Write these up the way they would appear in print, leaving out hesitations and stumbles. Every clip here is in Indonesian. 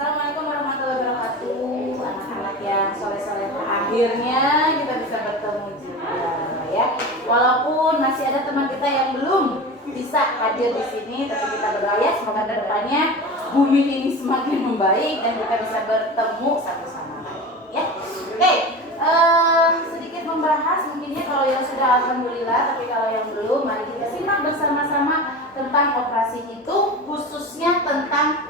Assalamualaikum warahmatullahi wabarakatuh. Anak-anak yang sore-sore akhirnya kita bisa bertemu juga ya. Walaupun masih ada teman kita yang belum bisa hadir di sini, tapi kita berdoa ya semoga kedepannya bumi ini semakin membaik dan kita bisa bertemu satu sama lain ya. Oke, sedikit membahas mungkinnya kalau yang sudah alhamdulillah, tapi kalau yang belum mari kita simak bersama-sama tentang operasi hitung, khususnya tentang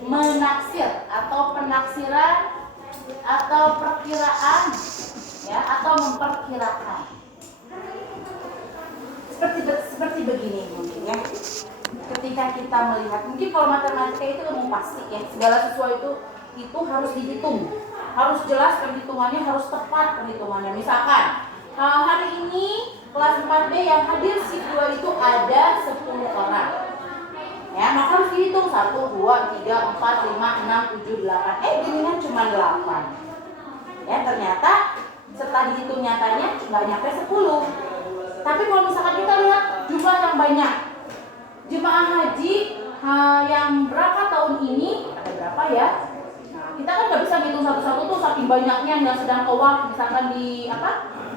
menaksir atau penaksiran atau perkiraan ya, atau memperkirakan. Seperti begini mungkin ya. Ketika kita melihat, mungkin kalau matematika itu umum pasti ya, segala sesuatu itu harus dihitung, harus jelas perhitungannya, harus tepat perhitungannya. Misalkan hari ini kelas 4B yang hadir shift 2 itu ada 10 orang. Ya, maka harus dihitung 1, 2, 3, 4, 5, 6, 7, 8. Ginian cuma 8. Ya, ternyata setelah dihitung nyatanya nggak nyampe 10. Tapi kalau misalkan kita lihat jumlah yang banyak, jemaah haji yang berapa tahun ini, ada berapa ya? Nah, kita kan nggak bisa ngitung satu-satu tuh saking banyaknya yang sedang tawaf misalkan di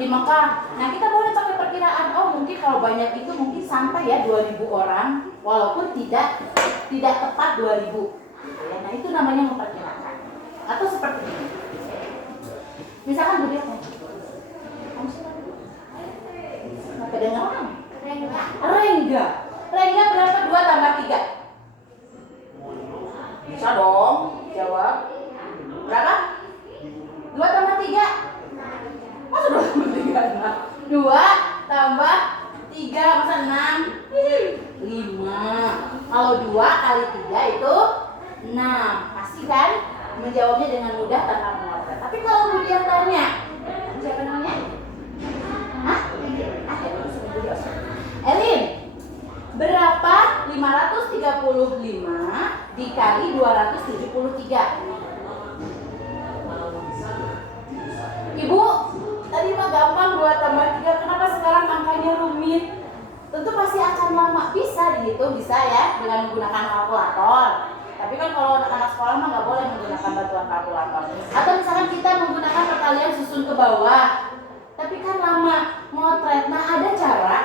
Mekah. Nah, kita boleh pakai perkiraan. Oh, mungkin kalau banyak itu mungkin sampai ya 2000 orang, walaupun tidak tepat 2000. Ya, nah itu namanya memperkirakan. Atau seperti ini. Misalkan begini. Kedengaran? Rengga berapa 2 tambah 3? Bisa dong jawab. Berapa? 2 tambah 3? Masa 2 tambah 3? 2 tambah 3 masa 6? 5. Kalau 2 kali 3 itu 6. Pasti kan menjawabnya dengan mudah tanpa mengotak. Tapi kalau kemudian tanya, siapa namanya? Elin, berapa 535 dikali 273? Ibu, tadi mah gampang 2 tambah 3, kenapa sekarang angkanya rumit? Tentu pasti akan lama. Bisa dihitung, bisa ya dengan menggunakan kalkulator. Tapi kan kalau anak sekolah mah nggak boleh menggunakan bantuan kalkulator. Atau misalkan kita menggunakan perkalian susun ke bawah. Tapi kan lama motret. Nah, ada cara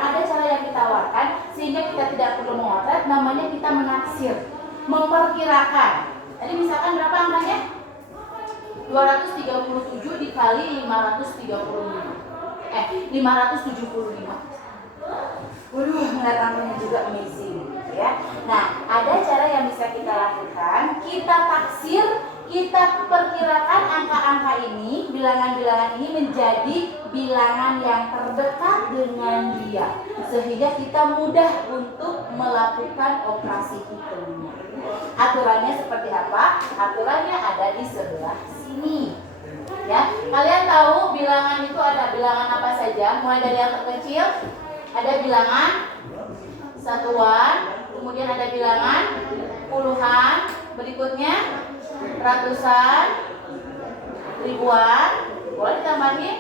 yang kita tawarkan sehingga kita tidak perlu motret, namanya kita menaksir, memperkirakan. Jadi misalkan berapa angkanya? 237 dikali 535. 575. Waduh, ngeliat angkanya juga amazing ya. Nah, ada cara yang bisa kita lakukan. Kita taksir, kita perkirakan angka-angka ini, bilangan-bilangan ini menjadi bilangan yang terdekat dengan dia, sehingga kita mudah untuk melakukan operasi hitungnya. Aturannya seperti apa? Aturannya ada di sebelah sini. Ya, kalian tahu bilangan itu ada bilangan apa saja? Mulai dari yang terkecil, ada bilangan satuan, kemudian ada bilangan puluhan, berikutnya ratusan, ribuan, boleh ditambahin?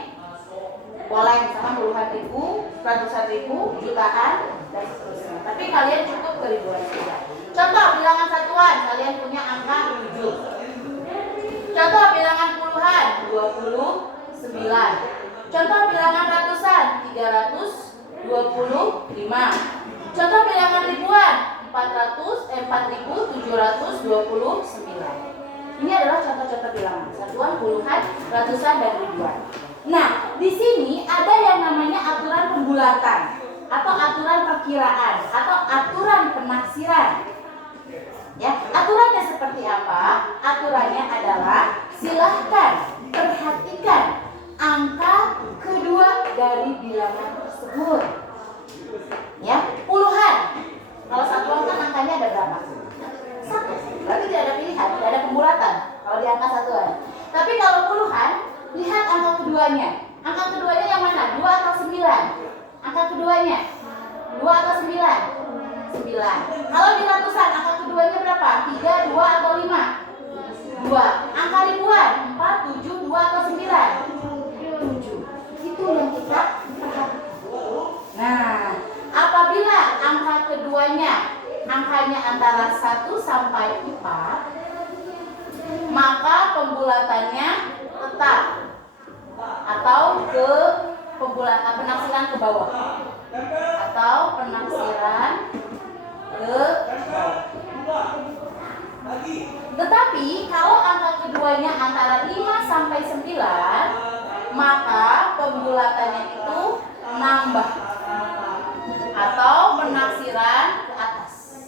Boleh, misalkan puluhan ribu, ratusan ribu, jutaan, dan seterusnya. Tapi kalian cukup ke ribuan saja. Contoh bilangan satuan, kalian punya angka 7. Contoh bilangan puluhan, 29. Contoh bilangan ratusan, 325. Contoh bilangan ribuan, 4729. Ini adalah contoh-contoh bilangan satuan, puluhan, ratusan, dan ribuan. Nah, di sini ada yang namanya aturan pembulatan atau aturan perkiraan atau aturan penaksiran. Ya, aturannya seperti apa? Aturannya adalah silahkan perhatikan angka kedua dari bilangan tersebut. Ya, puluhan. Kalau satuan kan angkanya ada berapa? 1. Berarti tidak ada pilihan, tidak ada pembulatan kalau di angka satuan. Tapi kalau puluhan, lihat angka keduanya. Angka keduanya yang mana? 2 atau 9? Angka keduanya 2 atau 9? 9. Kalau di ratusan, angka keduanya berapa? 3, 2 atau 5? 2. Angka ribuan, 4, 7, 2 atau 9? 7. Itu yang kita perhatikan. pembulatannya tetap atau ke penaksiran ke bawah atau penaksiran ke bawah. Tetapi kalau angka keduanya antara 5 sampai 9, maka pembulatannya itu nambah atau penaksiran ke atas.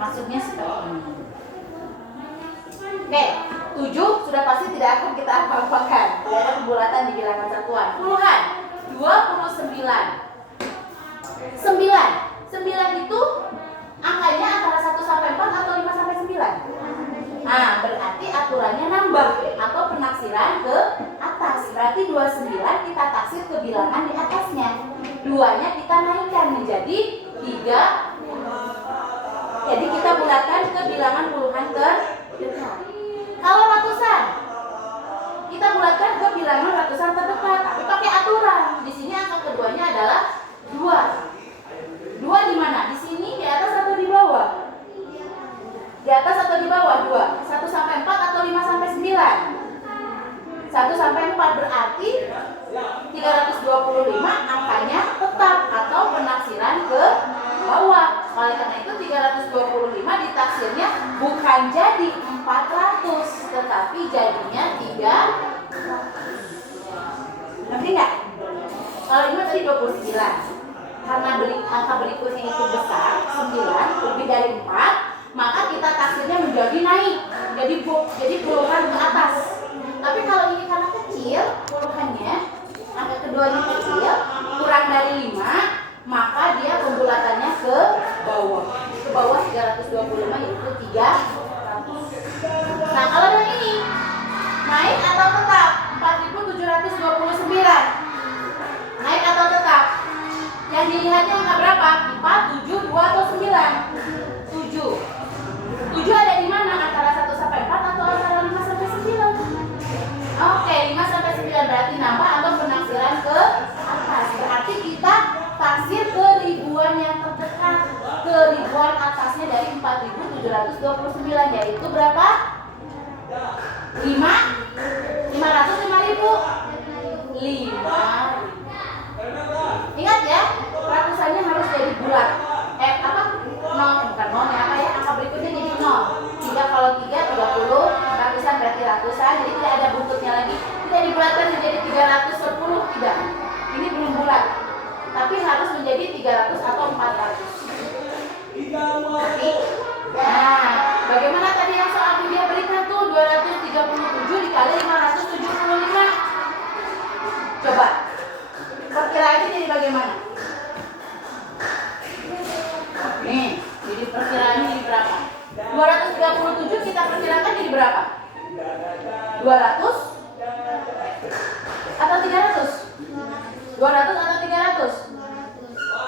Maksudnya seperti ini. Oke, 7 sudah pasti tidak akan kita hafalkan. Tidak ada pembulatan di bilangan satuan. Puluhan 29. 9 itu angkanya antara 1 sampai 4 atau 5 sampai 9. Nah, berarti aturannya nambah atau penaksiran ke atas. Berarti 29 kita taksir ke bilangan di atasnya. 2-nya kita naikkan menjadi 3. Jadi kita bulatkan ke bilangan puluhan terdekat. Kalau ratusan, kita bulatkan ke bilangan ratusan terdekat, tapi pakai aturan. Di sini angka keduanya adalah 2. 2 di mana? Di sini, di atas atau di bawah? Di atas atau di bawah 2? 1 sampai 4 atau 5 sampai 9? 1 sampai 4 berarti 325 angkanya tetap atau penaksiran ke bawah. Oleh karena itu 325 ditaksirnya bukan jadi 400 tetapi jadinya 300. Ngerti nggak? Kalau ini tadi 29. Karena angka berikutnya itu besar 9 lebih dari 4, maka kita taksirnya menjadi naik jadi puluhan ke atas. Tapi kalau ini karena kecil puluhannya, angka keduanya kecil kurang dari 5, maka dia pembulatannya ke bawah 325 yaitu 300. Nah, kalau yang ini naik atau tetap 4729, naik atau tetap? Yang dilihatnya angka berapa? 4, 7, 2 atau 9? 7. 7 ada di mana? Antara 1 sampai 4 atau antara 5 sampai 9? Oke, 5 sampai 9 berarti nambah atau penaksiran ke atas. Berarti kita taksir ke ribuan yang terdekat. Ke ribuan atasnya dari 4729 yaitu berapa? 5? 500, 5000? 5. Ingat ya, ratusannya harus jadi bulat. Angka berikutnya jadi 0. 3 kalau 3, 30. Ratusan berarti ratusan, jadi tidak ada buntutnya lagi. Tidak dibulatkan menjadi 310, tidak. Ini belum bulat. Tapi harus menjadi 300 atau 400. Nah, bagaimana tadi yang soal dia berikan tuh 237 dikali 575. Coba perkiraannya jadi bagaimana? Nih, jadi perkiraannya jadi berapa? 237 kita perkirakan jadi berapa? 200 atau 300? 200 atau 300?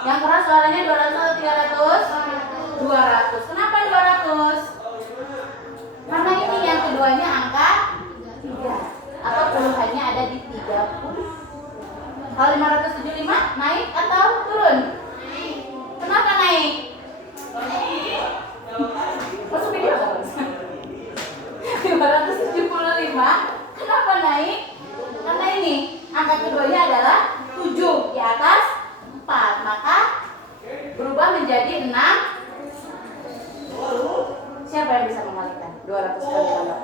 Yang keras suaranya 200 atau 300? 200. Kenapa 200? Karena ini yang keduanya angka 3 atau puluhannya ada di 30. Kalau 575 naik atau turun? Kenapa naik? Masuk video. 575 kenapa naik? Karena ini angka keduanya adalah 7 di atas 4, maka berubah menjadi 6. Siapa yang bisa mengalikan? 200 kali 600.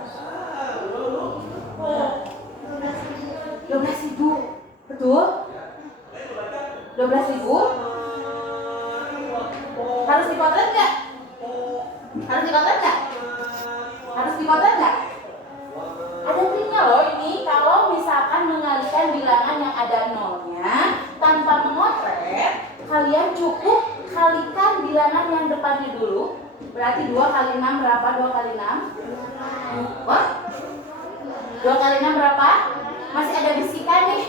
12.000. Betul? 12.000? Harus dipotret nggak? Harus dipotret nggak? Harus dipotret nggak? Ada triknya loh ini. Kalau misalkan mengalihkan bilangan yang ada nolnya tanpa memotret, kalian cukup kalikan bilangan yang depannya dulu. Berarti 2 kali 6 berapa? 2 kali 6? What? 2 kali 6 berapa? Masih ada bisikan nih.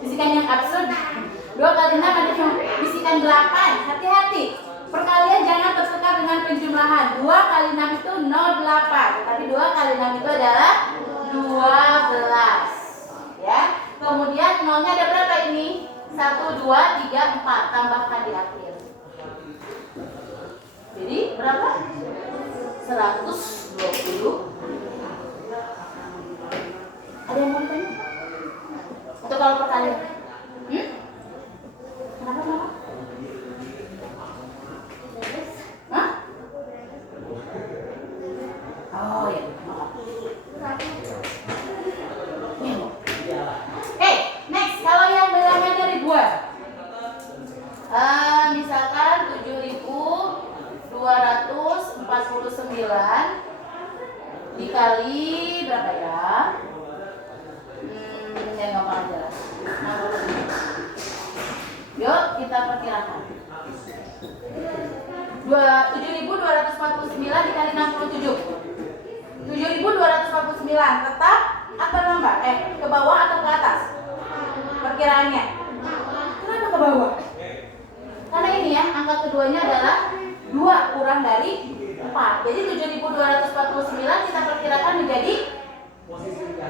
Bisikan yang absurd. 2 kali 6 ada yang bisikan 8. Hati-hati. Perkalian jangan tersekar dengan penjumlahan. 2 kali 6 itu 08. Tapi 2 kali 6 itu adalah 12. Ya. Kemudian nolnya ada berapa ini? 1, 2, 3, 4. Tambahkan di akhir. Jadi berapa? 120. Oh ya. Oke, next kalau yang bilangannya ribuan. Misalkan 7.249 dikali berapa ya? Ya gampang aja lah. Yuk kita perkirakan. 7.249 dikali 67. 7.249 tetap atau nambah? Ke bawah atau ke atas? Perkiraannya. Kenapa ke bawah? Karena ini ya, angka keduanya adalah 2 kurang dari 4. Jadi 7.249 kita perkirakan menjadi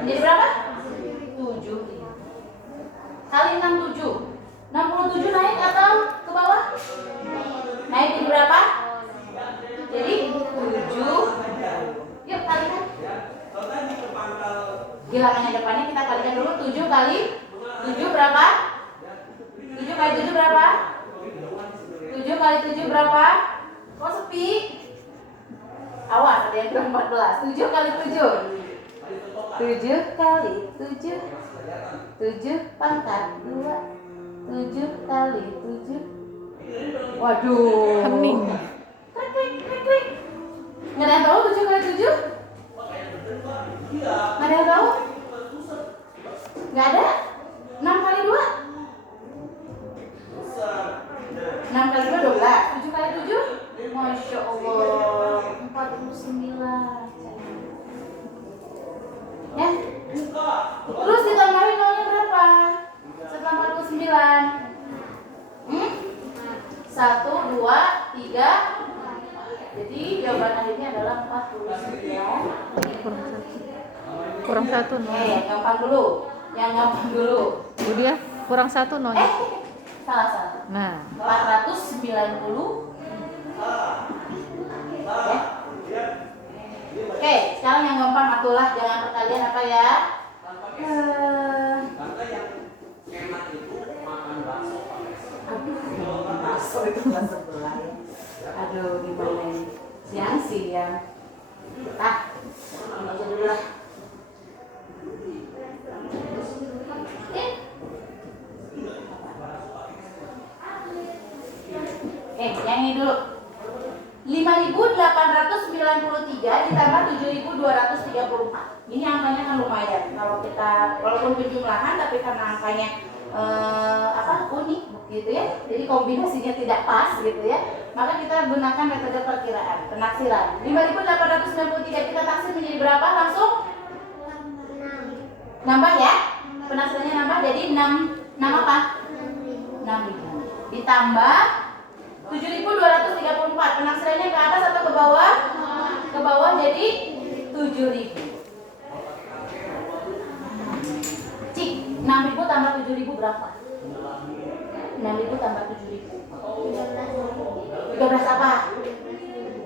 berapa? 7 kali 67. 67 naik atau ke bawah? Naik jadi berapa? Jadi 7. Yuk kalikan. Bilangannya depannya kita kalikan dulu. 7 kali 7 berapa? 7 kali 7 berapa? 7 kali 7 berapa? Kok sepi? Awas, ada yang bilang 14. 7 kali 7. 7 kali 7. 7 pangkat 2. 7 kali 7. Waduh. Hening. Klik. Nggak ada yang tahu 7 kali 7? Nggak ada yang tahu? Nggak ada? 6 kali 2? 6 kali 2 12. 7 kali 7? Masya Allah 49. Ya. Terus ditambahin nolnya berapa? Setelah 49. 1, 2, 3. Jadi jawaban akhirnya adalah 49. Kurang satu nol. Yang gampang dulu. Yang gampang dulu. Udah kurang satu nol. Salah. Nah, 490. Oke, sekarang yang gampang atulah, jangan perkalian apa ya? Bakso itu nggak sebelah ya. Aduh, gimana ini? Siang. Ini aja dulu lah. Yang ini dulu. 5.893 ditambah 7.234. Ini angkanya kan lumayan. Kalau kita walaupun penjumlahan tapi karena angkanya unik gitu ya. Jadi kombinasinya tidak pas gitu ya. Maka kita gunakan metode perkiraan, penaksiran. 5.893 kita taksir menjadi berapa? Langsung nambah ya. Penaksirannya nambah jadi 6 apa? 6.000. Ditambah 7.234. Penaksirannya ke atas atau ke bawah? Ke bawah jadi 7.000. Cik, 6.000 tambah 7.000 berapa? 6.000 tambah 7.000. 13 apa?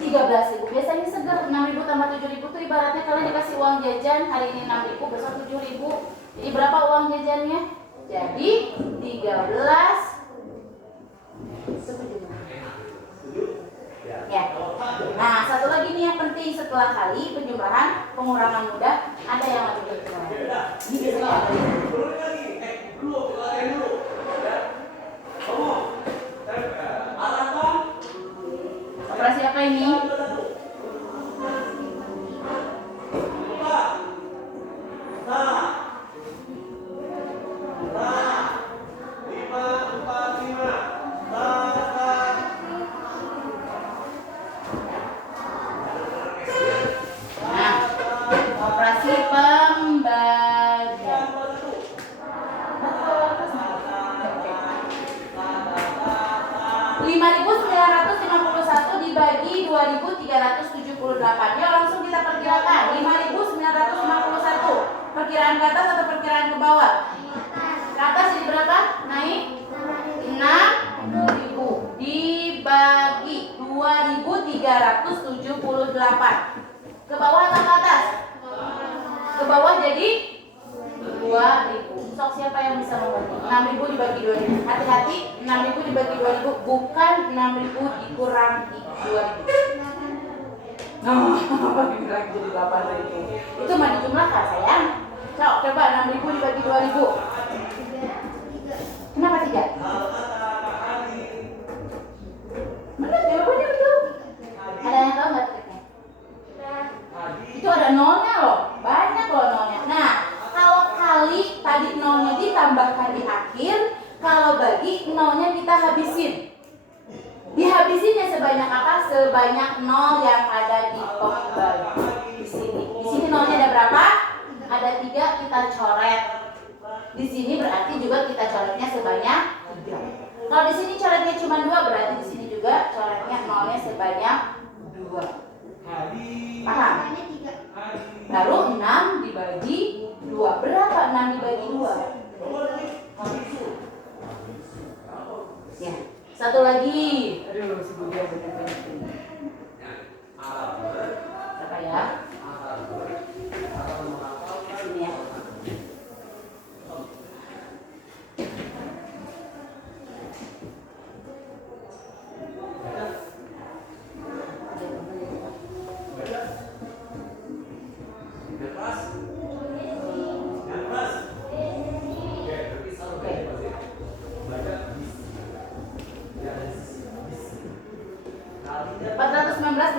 13.000. Biasanya seger. 6.000 tambah 7.000 itu ibaratnya kalian dikasih uang jajan, hari ini 6.000, besok 7.000. Jadi berapa uang jajannya? Jadi 13. Ya. Nah, satu lagi nih yang penting setelah kali penjumlahan pengurangan mudah ada yang lebih berkurang. Ini biasanya apa? Operasi apa ini? Operasi pembagian. 5.951 dibagi 2.378. Ya langsung kita perkirakan. 5.951. Perkiraan ke atas atau perkiraan ke bawah? Ke atas jadi berapa? Naik 6.000 dibagi 2.378. Ke bawah atau ke atas? Ke bawah jadi 2.000. Sok siapa yang bisa membagi? 6.000 dibagi 2.000. Hati-hati, 6.000 dibagi 2.000 bukan 6.000 dikurangi 2.000. Nah, bagi lagi jadi 8.000. Itu mah dijumlahkan sayang. Coba 6.000 dibagi 2.000. Kenapa 3? Benar, jawabannya betul. Ada yang tahu nggak triknya? Itu ada nolnya loh, banyak loh nolnya. Nah, kalau kali tadi nolnya ditambahkan di akhir, kalau bagi nolnya kita habisin. Dihabisinnya sebanyak apa? Sebanyak nol yang ada di top bagi. Di sini. Di sini nolnya ada berapa? Ada 3, kita coret. Di sini berarti juga kita coretnya sebanyak 3. Kalau di sini coretnya cuma 2, berarti di sini juga coretnya nolnya sebanyak 2. Paham? Lalu 6 dibagi 2. Berapa 6 dibagi 2? Ya. Satu lagi. Aduh, si Budia benar-benar ini. Berapa ya? Sini ya.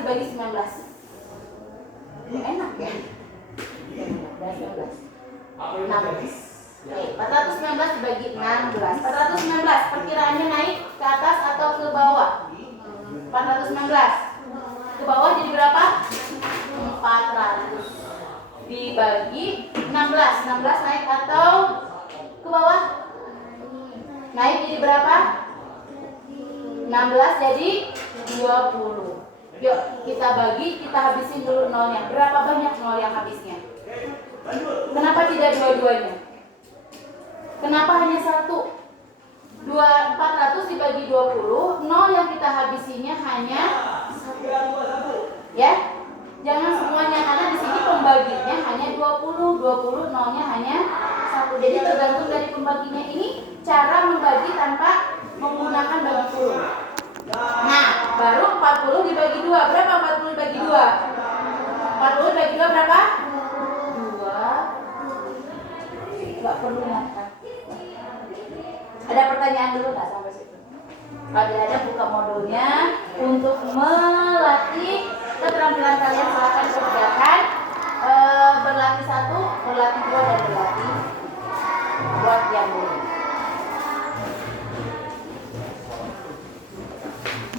Dibagi 19. Enak ya? 19. 16. Oke, 419 dibagi 16. 419 perkiraannya naik ke atas atau ke bawah? 419 ke bawah jadi berapa? 400 dibagi 16. 16 naik atau ke bawah? Naik jadi berapa? 16 jadi 20. Yuk, kita bagi, kita habisin dulu nolnya. Berapa banyak nol yang habisnya? Kenapa tidak dua-duanya? Kenapa hanya 1? 400 dibagi 20, nol yang kita habisinya hanya 1. Ya? Jangan semuanya, karena di sini pembaginya hanya 20. 20 nolnya hanya 1. Jadi tergantung dari pembaginya ini cara membagi tanpa menggunakan bagi kurung. Nah, baru 40 dibagi 2. Berapa 40 dibagi 2? 40 dibagi 2 berapa? 2. Gak perlu makan. Ada pertanyaan dulu nggak sampai situ? Kalau ada buka modulnya untuk melatih keterampilan kalian. Silakan kerjakan. Berlatih 1, berlatih 2, dan berlatih buat yang dulu.